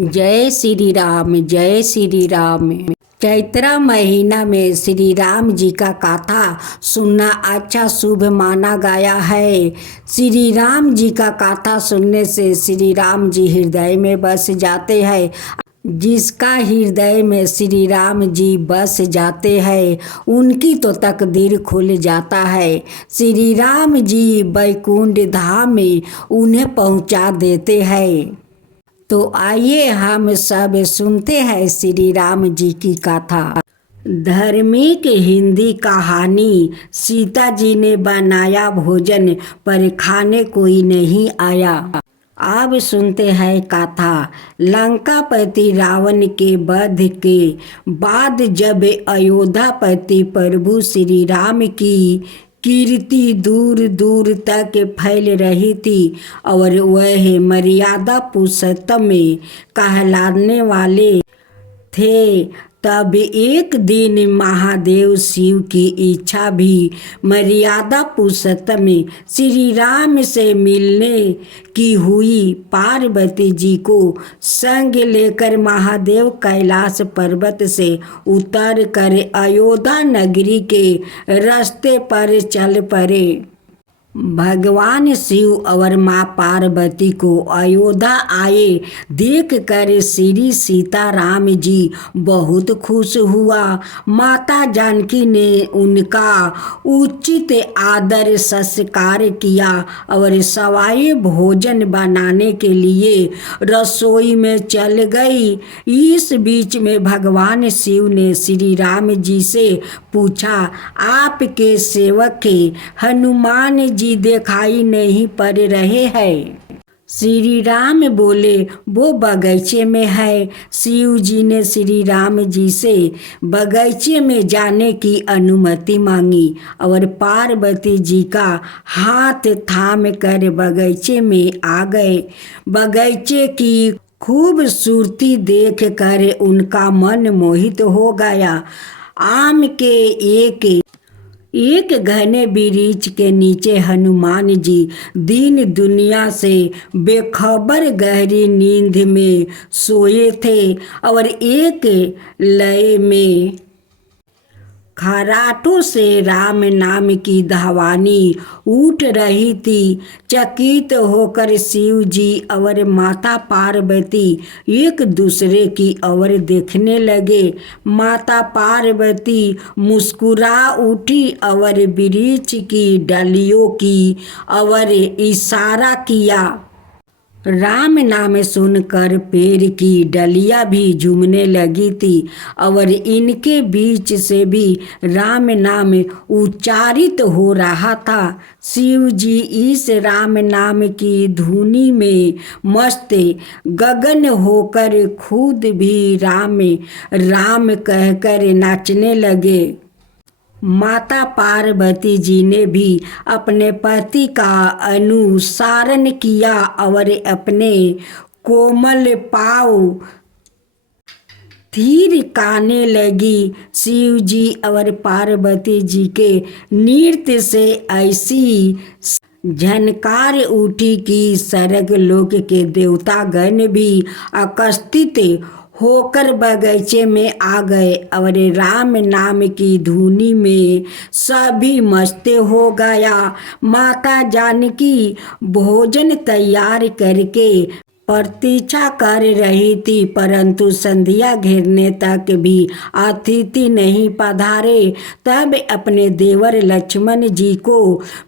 जय श्री राम, जय श्री राम। चैत्र महीना में श्री राम जी का गाथा सुनना अच्छा शुभ माना गया है। श्री राम जी का गाथा सुनने से श्री राम जी हृदय में बस जाते हैं। जिसका हृदय में श्री राम जी बस जाते हैं उनकी तो तकदीर खुल जाता है। श्री राम जी बैकुंठ धाम में उन्हें पहुंचा देते हैं। तो आइए हम सब सुनते हैं श्री राम जी की कथा। धार्मिक हिंदी कहानी। सीता जी ने बनाया भोजन पर खाने कोई नहीं आया। अब सुनते हैं कथा। लंकापति रावण के वध के बाद जब अयोध्यापति प्रभु श्री राम की कीर्ति दूर दूर तक फैल रही थी और वह मर्यादा पुरुषोत्तम में कहलाने वाले थे, तब एक दिन महादेव शिव की इच्छा भी मर्यादा पुरुषोत्तम में श्री राम से मिलने की हुई। पार्वती जी को संग लेकर महादेव कैलाश पर्वत से उतर कर अयोध्या नगरी के रास्ते पर चल पड़े। भगवान शिव और माँ पार्वती को अयोध्या आए देख कर श्री सीताराम जी बहुत खुश हुआ। माता जानकी ने उनका उचित आदर संस्कार किया और सवाई भोजन बनाने के लिए रसोई में चल गई। इस बीच में भगवान शिव ने श्री राम जी से पूछा, आपके सेवक हनुमान जी दिखाई नहीं पड़ रहे हैं। श्री राम बोले, वो बगीचे में है। शिव जी ने श्री राम जी से बगीचे में जाने की अनुमति मांगी और पार्वती जी का हाथ थाम कर बगीचे में आ गए। बगीचे की खूबसूरती देख कर उनका मन मोहित हो गया। आम के एक घने वृक्ष के नीचे हनुमान जी दीन दुनिया से बेखबर गहरी नींद में सोए थे और एक लय में खराटों से राम नाम की ध्वनि उठ रही थी। चकित होकर शिव जी और माता पार्वती एक दूसरे की ओर देखने लगे। माता पार्वती मुस्कुरा उठी और वृक्ष की डालियों की ओर इशारा किया। राम नाम सुनकर पेड़ की डलियां भी झूमने लगी थी और इनके बीच से भी राम नाम उच्चारित हो रहा था। शिव जी इस राम नाम की धुनी में मस्त गगन होकर खुद भी राम राम कहकर नाचने लगे। माता पार्वती जी ने भी अपने पति का अनुसरण किया और अपने कोमल पाँव थिरकाने लगी। शिव जी और पार्वती जी के नृत्य से ऐसी झनकार उठी कि स्वर्ग लोक के देवतागण भी आकर्षित होकर बगीचे में आ गए और राम नाम की धुनी में सभी मस्त हो गया। माता जानकी भोजन तैयार करके प्रतीक्षा कर रही थी, परंतु संध्या घेरने तक भी अतिथि नहीं पधारे। तब अपने देवर लक्ष्मण जी को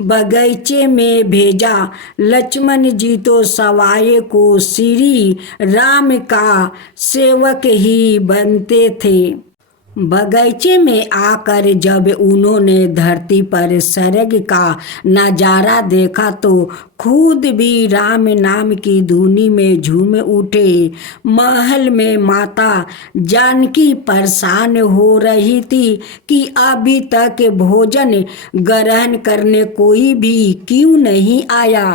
बगीचे में भेजा। लक्ष्मण जी तो सवाए को श्री राम का सेवक ही बनते थे। बगीचे में आकर जब उन्होंने धरती पर स्वर्ग का नजारा देखा तो खुद भी राम नाम की धुनी में झूम उठे। महल में माता जानकी परेशान हो रही थी कि अभी तक भोजन ग्रहण करने कोई भी क्यों नहीं आया।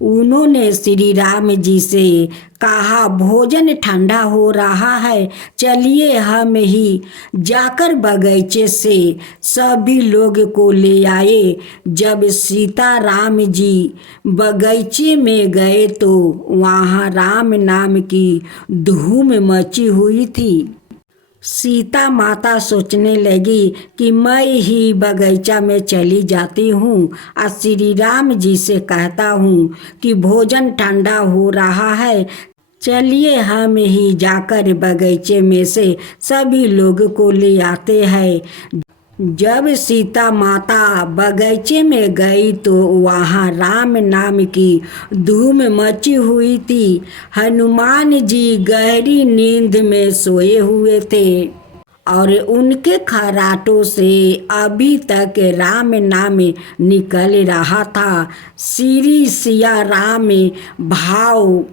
उन्होंने श्री राम जी से कहा, भोजन ठंडा हो रहा है, चलिए हम ही जाकर बगीचे से सभी लोग को ले आए। जब सीता राम जी बगीचे में गए तो वहाँ राम नाम की धूम मची हुई थी। सीता माता सोचने लगी कि मैं ही बगीचा में चली जाती हूँ और श्री राम जी से कहता हूँ कि भोजन ठंडा हो रहा है, चलिए हम ही जाकर बगीचे में से सभी लोग को ले आते हैं। जब सीता माता बगीचे में गई तो वहाँ राम नाम की धूम मची हुई थी। हनुमान जी गहरी नींद में सोए हुए थे और उनके खराटों से अभी तक राम नाम निकल रहा था। श्री सिया राम भाव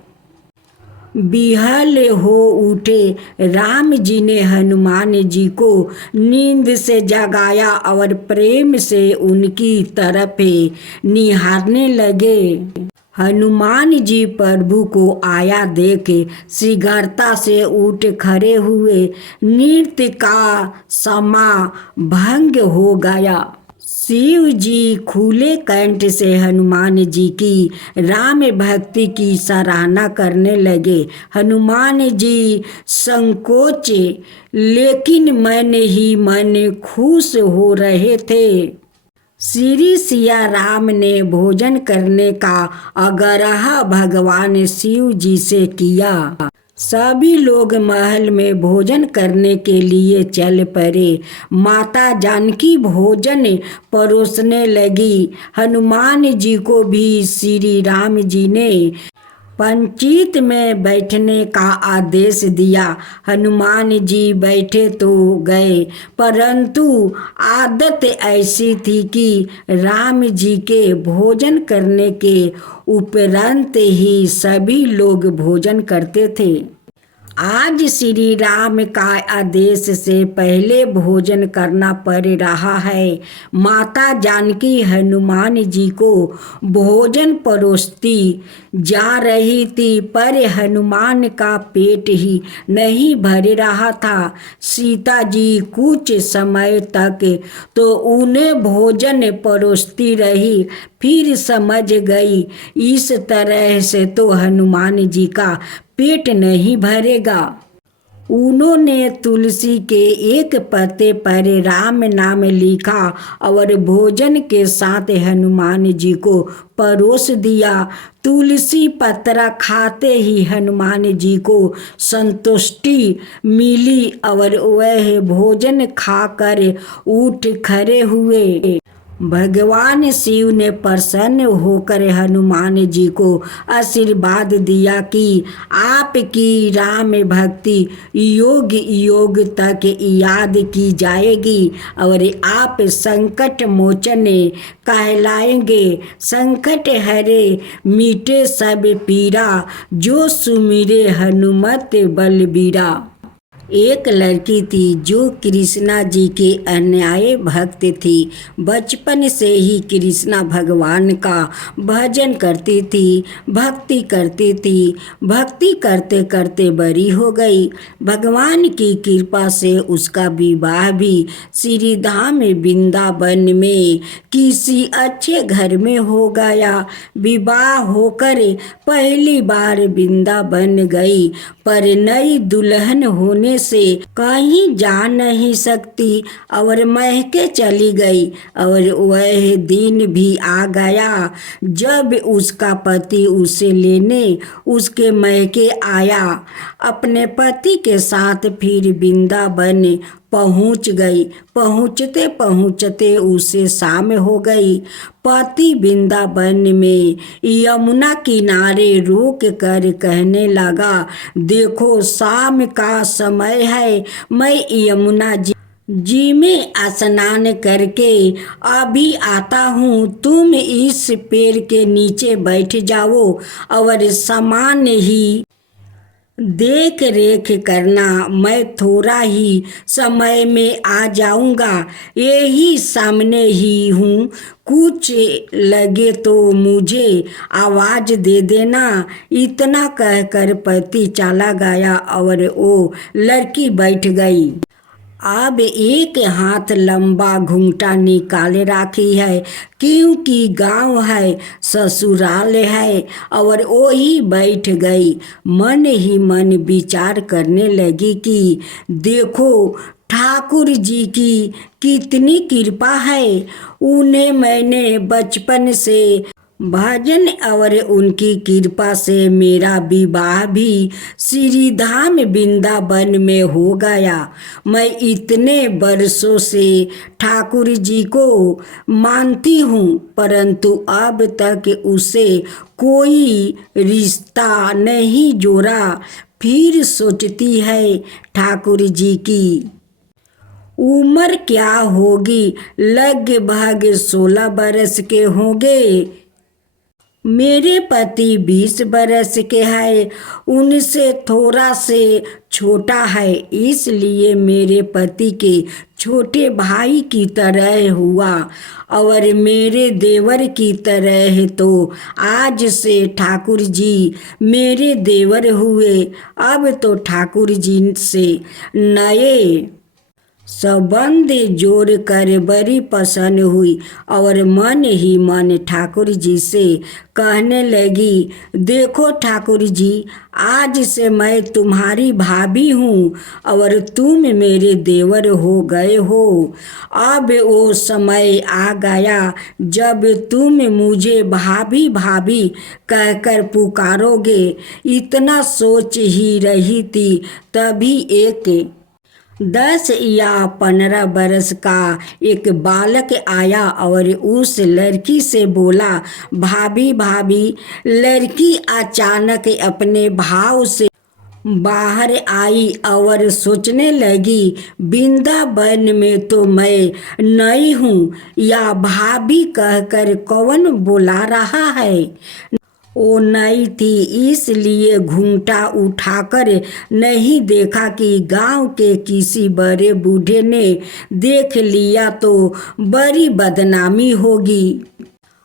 बिहल हो उठे। राम जी ने हनुमान जी को नींद से जगाया और प्रेम से उनकी तरफ निहारने लगे। हनुमान जी प्रभु को आया देख शीघ्रता से उठ खड़े हुए। नृत्य का समा भंग हो गया। शिव जी खुले कंठ से हनुमान जी की राम भक्ति की सराहना करने लगे। हनुमान जी संकोच लेकिन मन ही मन खुश हो रहे थे। श्री सिया राम ने भोजन करने का आग्रह भगवान शिव जी से किया। सभी लोग महल में भोजन करने के लिए चल पड़े। माता जानकी भोजन परोसने लगी। हनुमान जी को भी श्री राम जी ने पंचित में बैठने का आदेश दिया। हनुमान जी बैठे तो गए, परंतु आदत ऐसी थी कि राम जी के भोजन करने के उपरांत ही सभी लोग भोजन करते थे। आज श्री राम का आदेश से पहले भोजन करना पड़ रहा है। माता जानकी हनुमान जी को भोजन परोसती जा रही थी, पर हनुमान का पेट ही नहीं भर रहा था। सीता जी कुछ समय तक तो उन्हें भोजन परोसती रही, फिर समझ गई इस तरह से तो हनुमान जी का पेट नहीं भरेगा। उन्होंने तुलसी के एक पत्ते पर राम नाम लिखा और भोजन के साथ हनुमान जी को परोस दिया। तुलसी पत्रा खाते ही हनुमान जी को संतुष्टि मिली और वह भोजन खाकर उठ खड़े हुए। भगवान शिव ने प्रसन्न होकर हनुमान जी को आशीर्वाद दिया कि आपकी राम भक्ति योग योग तक याद की जाएगी और आप संकट मोचन कहलाएंगे। संकट हरे मीटे सब पीरा, जो सुमिरे हनुमत बलबीरा। एक लड़की थी जो कृष्णा जी के अन्याय भक्त थी। बचपन से ही कृष्णा भगवान का भजन करती थी, भक्ति करती थी। भक्ति करते करते बड़ी हो गई। भगवान की कृपा से उसका विवाह भी श्री धाम वृंदावन में किसी अच्छे घर में हो गया। विवाह होकर पहली बार वृंदावन गई, पर नई दुल्हन होने से कहीं जा नहीं सकती और महके चली गई। और वह दिन भी आ गया जब उसका पति उसे लेने उसके महके आया। अपने पति के साथ फिर वृंदावन पहुंच गई। पहुंचते पहुंचते उसे शाम हो गई। पति वृंदावन में यमुना किनारे रोक कर कहने लगा, देखो शाम का समय है, मैं यमुना जी में स्नान करके अभी आता हूँ। तुम इस पेड़ के नीचे बैठ जाओ और समान ही देख रेख करना, मैं थोड़ा ही समय में आ जाऊंगा, यही सामने ही हूँ, कुछ लगे तो मुझे आवाज दे देना। इतना कहकर पति चला गया और वो लड़की बैठ गई। अब एक हाथ लंबा घूंघटा निकाले राखी है, क्योंकि गांव है, ससुराल है, और वो ही बैठ गई। मन ही मन विचार करने लगी कि देखो ठाकुर जी की कितनी कृपा है, उन्हें मैंने बचपन से भजन और उनकी कृपा से मेरा विवाह भी श्रीधाम वृंदावन में हो गया। मैं इतने बरसों से ठाकुर जी को मानती हूँ, परंतु अब तक उसे कोई रिश्ता नहीं जोड़ा। फिर सोचती है ठाकुर जी की उम्र क्या होगी, लगभग 16 बरस के होंगे। मेरे पति 20 बरस के हैं, उनसे थोड़ा से छोटा है, इसलिए मेरे पति के छोटे भाई की तरह हुआ और मेरे देवर की तरह। तो आज से ठाकुर जी मेरे देवर हुए। अब तो ठाकुर जी से नए संबंध जोड़ कर बड़ी प्रसन्न हुई और मन ही मन ठाकुर जी से कहने लगी, देखो ठाकुर जी, आज से मैं तुम्हारी भाभी हूँ और तुम मेरे देवर हो गए हो। अब वो समय आ गया जब तुम मुझे भाभी भाभी कहकर पुकारोगे। इतना सोच ही रही थी, तभी एक 10 या 15 बरस का एक बालक आया और उस लड़की से बोला, भाभी भाभी। लड़की अचानक अपने भाव से बाहर आई और सोचने लगी, वृंदावन में तो मैं नई हूँ, या भाभी कहकर कौन बुला रहा है। वो नई थी, इसलिए घूंघटा उठाकर नहीं देखा कि गांव के किसी बड़े बूढ़े ने देख लिया तो बड़ी बदनामी होगी।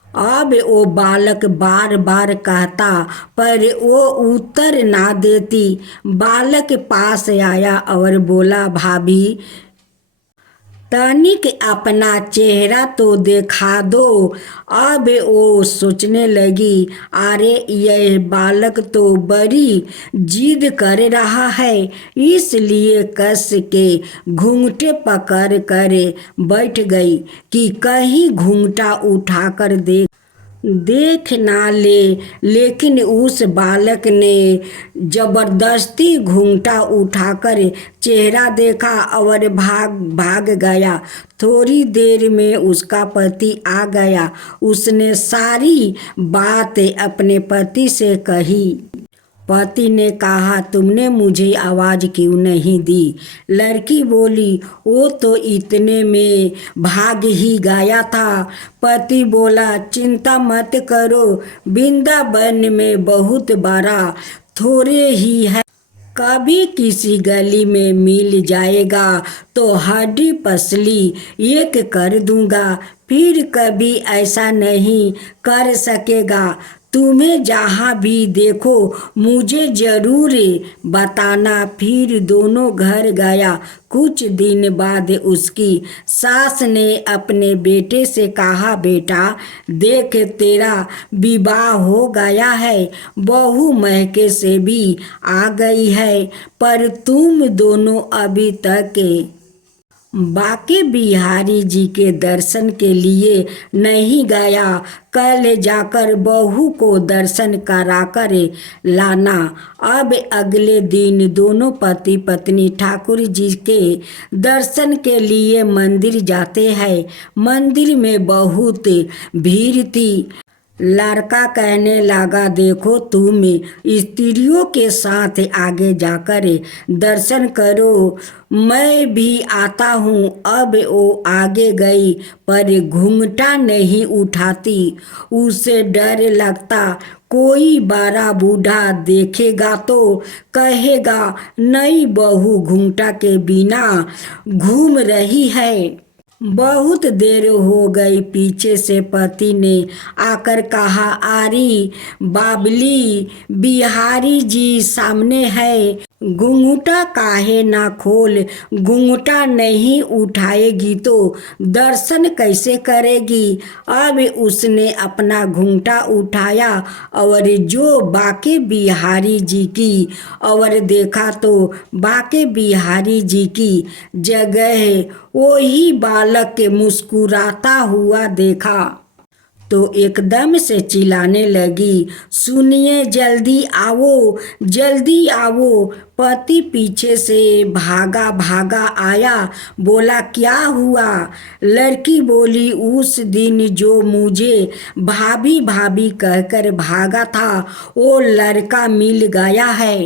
अब वो बालक बार बार कहता, पर वो उत्तर ना देती। बालक पास आया और बोला, भाभी तनिक अपना चेहरा तो दिखा दो। अब वो सोचने लगी, अरे यह बालक तो बड़ी जिद कर रहा है, इसलिए कस के घूंघटे पकड़ कर बैठ गई कि कहीं घूंघटा उठाकर देख ना ले। लेकिन उस बालक ने जबरदस्ती घूंघटा उठाकर चेहरा देखा और भाग गया। थोड़ी देर में उसका पति आ गया। उसने सारी बात अपने पति से कही। पति ने कहा, तुमने मुझे आवाज़ क्यों नहीं दी। लड़की बोली, वो तो इतने में भाग ही गया था। पति बोला, चिंता मत करो, वृंदावन में बहुत बड़ा थोड़े ही है, कभी किसी गली में मिल जाएगा तो हड्डी पसली एक कर दूंगा, फिर कभी ऐसा नहीं कर सकेगा। तुम्हें जहाँ भी देखो मुझे जरूर बताना। फिर दोनों घर गया। कुछ दिन बाद उसकी सास ने अपने बेटे से कहा, बेटा देख तेरा विवाह हो गया है, बहू महके से भी आ गई है, पर तुम दोनों अभी तक बाके बिहारी जी के दर्शन के लिए नहीं गया। कल जाकर बहू को दर्शन कराकर लाना। अब अगले दिन दोनों पति पत्नी ठाकुर जी के दर्शन के लिए मंदिर जाते हैं। मंदिर में बहुत भीड़ थी। लड़का कहने लगा, देखो तुम स्त्रियों के साथ आगे जाकर दर्शन करो, मैं भी आता हूँ। अब वो आगे गई पर घूंघटा नहीं उठाती। उसे डर लगता कोई बड़ा बूढ़ा देखेगा तो कहेगा, नई बहू घूंघटा के बिना घूम रही है। बहुत देर हो गई। पीछे से पति ने आकर कहा, आरी बाबली, बिहारी जी सामने है, घूंघटा काहे ना खोल, घूंघटा नहीं उठाएगी तो दर्शन कैसे करेगी। अब उसने अपना घूंघटा उठाया और जो बाके बिहारी जी की और देखा तो बाके बिहारी जी की जगह वही बालक के मुस्कुराता हुआ देखा तो एकदम से चिल्लाने लगी, सुनिए, जल्दी आओ, जल्दी आओ। पति पीछे से भागा भागा आया, बोला, क्या हुआ। लड़की बोली, उस दिन जो मुझे भाभी भाभी कहकर भागा था वो लड़का मिल गया है।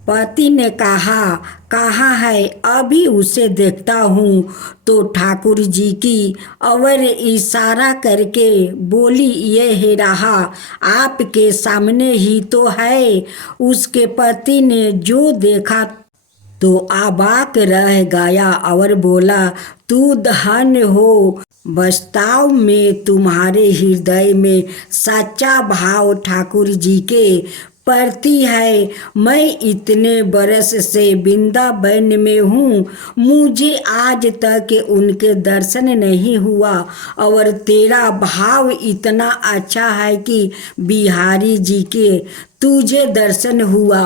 पति ने कहा, कहाँ है, अभी उसे देखता हूँ। तो ठाकुर जी की और इशारा करके बोली, ये है रहा, आपके सामने ही तो है। उसके पति ने जो देखा तो अबाक रह गया और बोला, तू धन्य हो, वास्तव में तुम्हारे हृदय में सच्चा भाव ठाकुर जी के प्रति है। मैं इतने बरस से वृंदावन में हूँ, मुझे आज तक उनके दर्शन नहीं हुआ और तेरा भाव इतना अच्छा है कि बिहारी जी के तुझे दर्शन हुआ।